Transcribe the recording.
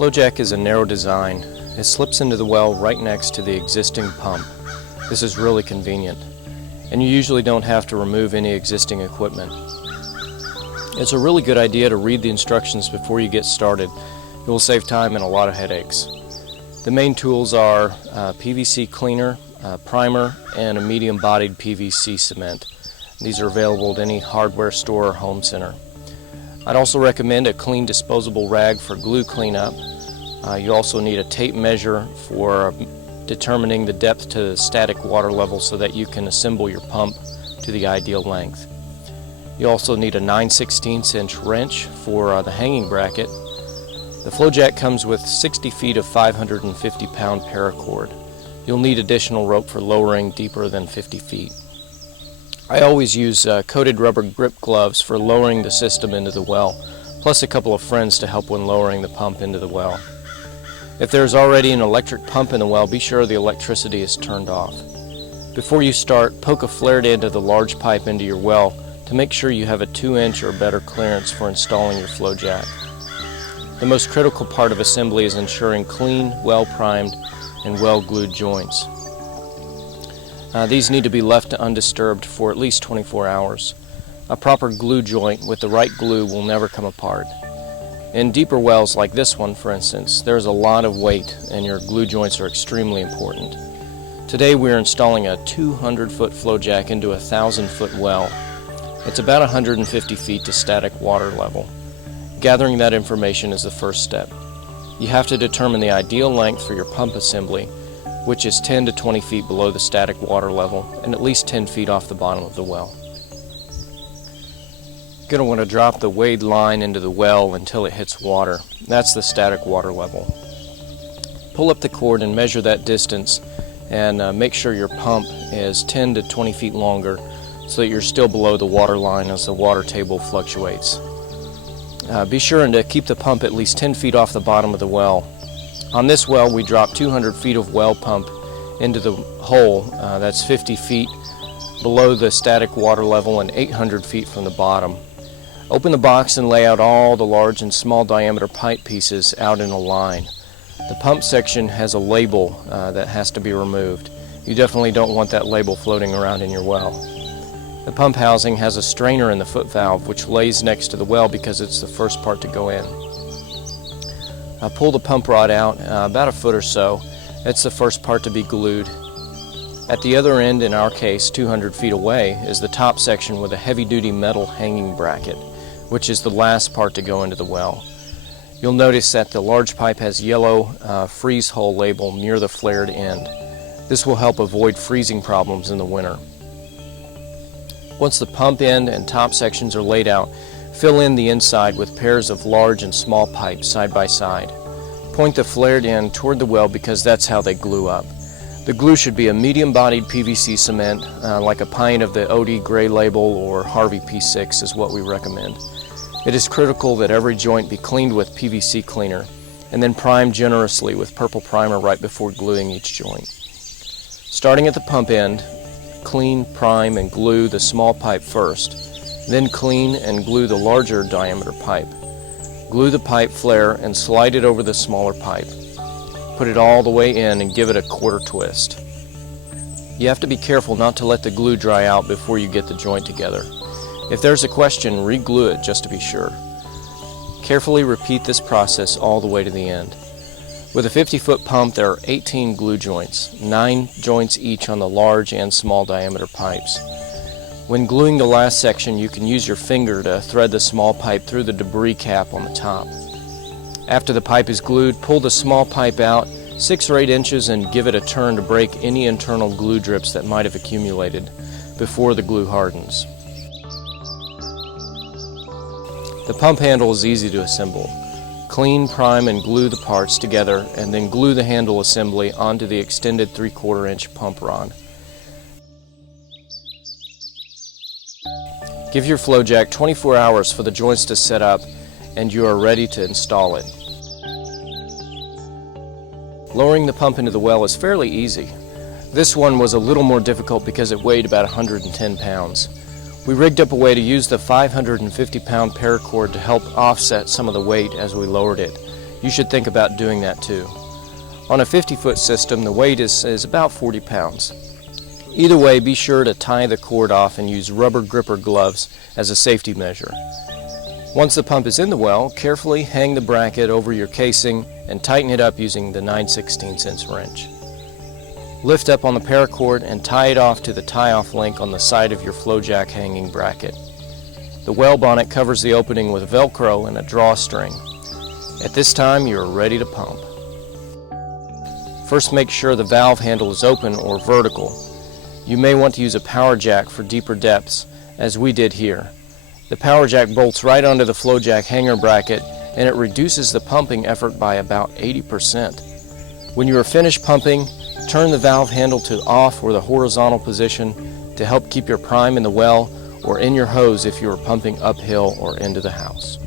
Flojak is a narrow design. It slips into the well right next to the existing pump. This is really convenient, and you usually don't have to remove any existing equipment. It's a really good idea to read the instructions before you get started. It will save time and a lot of headaches. The main tools are PVC cleaner, primer, and a medium-bodied PVC cement. These are available at any hardware store or home center. I'd also recommend a clean disposable rag for glue cleanup. You also need a tape measure for determining the depth to the static water level so that you can assemble your pump to the ideal length. You also need a 9/16 inch wrench for the hanging bracket. The Flojak comes with 60 feet of 550-pound paracord. You'll need additional rope for lowering deeper than 50 feet. I always use coated rubber grip gloves for lowering the system into the well, plus a couple of friends to help when lowering the pump into the well. If there's already an electric pump in the well, be sure the electricity is turned off. Before you start, poke a flared end of the large pipe into your well to make sure you have a 2-inch or better clearance for installing your Flojak. The most critical part of assembly is ensuring clean, well-primed, and well-glued joints. These need to be left undisturbed for at least 24 hours. A proper glue joint with the right glue will never come apart. In deeper wells like this one, for instance, there's a lot of weight and your glue joints are extremely important. Today we're installing a 200-foot Flojak into a 1,000-foot well. It's about 150 feet to static water level. Gathering that information is the first step. You have to determine the ideal length for your pump assembly, which is 10 to 20 feet below the static water level and at least 10 feet off the bottom of the well. You're going to want to drop the wade line into the well until it hits water. That's the static water level. Pull up the cord and measure that distance and make sure your pump is 10 to 20 feet longer so that you're still below the water line as the water table fluctuates. Be sure to keep the pump at least 10 feet off the bottom of the well. On this well, we drop 200 feet of well pump into the hole. That's 50 feet below the static water level and 800 feet from the bottom. Open the box and lay out all the large and small diameter pipe pieces out in a line. The pump section has a label that has to be removed. You definitely don't want that label floating around in your well. The pump housing has a strainer in the foot valve which lays next to the well because it's the first part to go in. Pull the pump rod out about a foot or so. It's the first part to be glued. At the other end, in our case 200 feet away, is the top section with a heavy-duty metal hanging bracket, which is the last part to go into the well. You'll notice that the large pipe has yellow freeze hole label near the flared end. This will help avoid freezing problems in the winter. Once the pump end and top sections are laid out, fill in the inside with pairs of large and small pipes side by side. Point the flared end toward the well because that's how they glue up. The glue should be a medium-bodied PVC cement, like a pint of the OD Gray label or Harvey P6 is what we recommend. It is critical that every joint be cleaned with PVC cleaner and then primed generously with purple primer right before gluing each joint. Starting at the pump end, clean, prime, and glue the small pipe first. Then clean and glue the larger diameter pipe. Glue the pipe flare and slide it over the smaller pipe. Put it all the way in and give it a quarter twist. You have to be careful not to let the glue dry out before you get the joint together. If there's a question, re-glue it just to be sure. Carefully repeat this process all the way to the end. With a 50-foot pump, there are 18 glue joints, 9 joints each on the large and small diameter pipes. When gluing the last section, you can use your finger to thread the small pipe through the debris cap on the top. After the pipe is glued, pull the small pipe out 6 or 8 inches and give it a turn to break any internal glue drips that might have accumulated before the glue hardens. The pump handle is easy to assemble. Clean, prime, and glue the parts together and then glue the handle assembly onto the extended 3/4 inch pump rod. Give your Flojak 24 hours for the joints to set up and you are ready to install it. Lowering the pump into the well is fairly easy. This one was a little more difficult because it weighed about 110 pounds. We rigged up a way to use the 550-pound paracord to help offset some of the weight as we lowered it. you should think about doing that too. On a 50-foot system, the weight is about 40 pounds. Either way, be sure to tie the cord off and use rubber gripper gloves as a safety measure. Once the pump is in the well, carefully hang the bracket over your casing and tighten it up using the 9/16" wrench. Lift up on the paracord and tie it off to the tie-off link on the side of your Flojak hanging bracket. The well bonnet covers the opening with Velcro and a drawstring. At this time, you are ready to pump. First, make sure the valve handle is open or vertical. You may want to use a power jack for deeper depths, as we did here. The power jack bolts right onto the Flojak hanger bracket, and it reduces the pumping effort by about 80%. When you are finished pumping, turn the valve handle to off or the horizontal position to help keep your prime in the well or in your hose if you are pumping uphill or into the house.